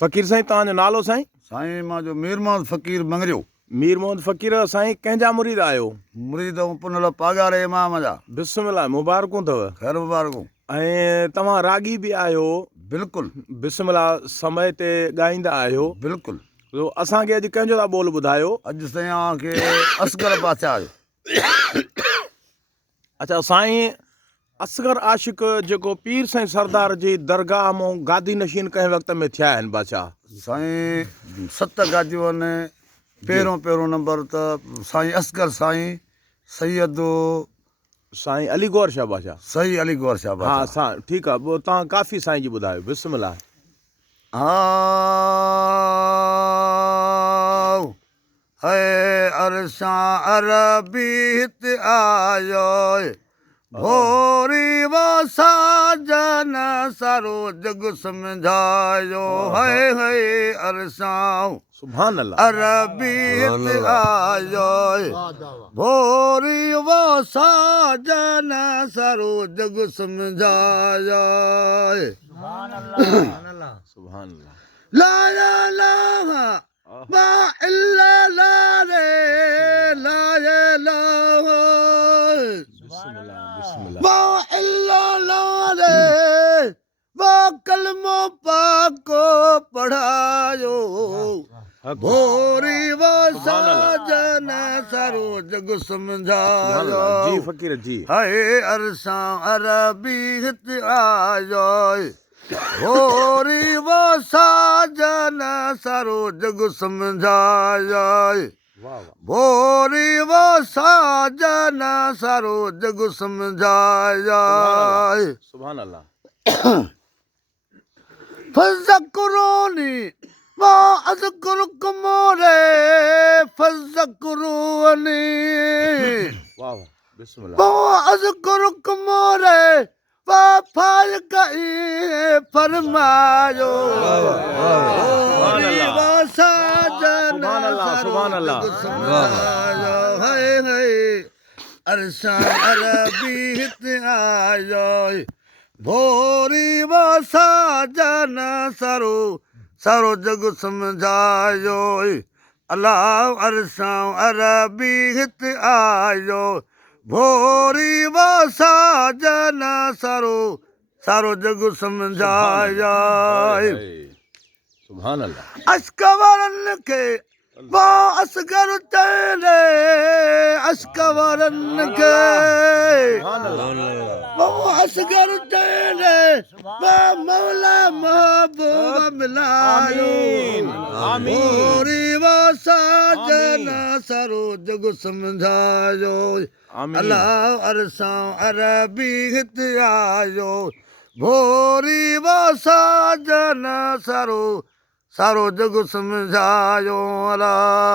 फ़क़ीर साईं तव्हांजो नालो साईं? साईं मुंहिंजो मीर मोहम्मद फ़क़ीर मंगरियो। मीर मोहम्मद फ़क़ीर साईं कंहिंजा मुरीद आहियो? मुरीद पुनल पागारे इमाम जा। बिस्मिल्लाह, मुबारकूं अथव। ख़ैर मुबारकूं। ऐं तव्हां रागी बि आहियो, बिल्कुलु बिस्मिल्लाह समय ते ॻाईंदा आहियो। बिल्कुलु। तो असांखे अॼु कंहिंजो था ॿोल ॿुधायो? अॼु तव्हांखे असगर बादशाह जो। अच्छा साईं, असगर आशिक़ जेको पीर साईं सरदार जी दरगाह मां गादी नशीन कंहिं वक़्त में थिया आहिनि बादशाह? साईं 7 गादियूं आहिनि। पहिरियों नंबर त साईं असगर साईं सैयद साईं अली गौर शाह बादशाह। सही अली गौर शाह हा बादशाह। ठीकु आहे, पोइ तव्हां काफ़ी साईं जी ॿुधायो। बिस्मिल्लाह। है अरसां अरबी हिते आयो भोरी वो साजन सारो जग समझायो। है अरसां सुभान अल्लाह। अरबी हिते आयो भोरी वो साजन सारो जग समझायो। सुभान अल्लाह। ला इलाहा इल्ला अल्लाह रे ला इलाहा ला इल्ला अल्लाह रे वो कलमो पाको पढ़ायो भोरी वो साजन सारो जग समझायो। जी फ़क़ीर जी। है अरसां अरबी हिते आयो भोरी वो साजन सारो जग समझायो भोरी वो साजन सारो जग समझायो। सुभान अल्लाह। फज़कुरूनी वो अज़कुरुकुम रे फज़कुरूनी वाह वाह बिस्मिल्लाह। वो अज़कुरुकुम रे वफ़ाल कई फरमायो भोरी वो साजन सारो जग समझायो। है अरसां अरबी हिते आयो भोरी वो साजन सारो जग समझायो। अल्लाह अरसां अरबी हिते आयो भोरी वो साजन सारो जग समझायो। सुभान अल्लाह। अशकवरन के वो असगर तेरे अशकवरन के वो असगर तेरे वो मौला महबूब मिलायो भोरी वो साजन सारो जग समझायो। अल्लाह अरसां अरबी हिते आयो भोरी वो साजन सारो जग समझायो। अल्लाह।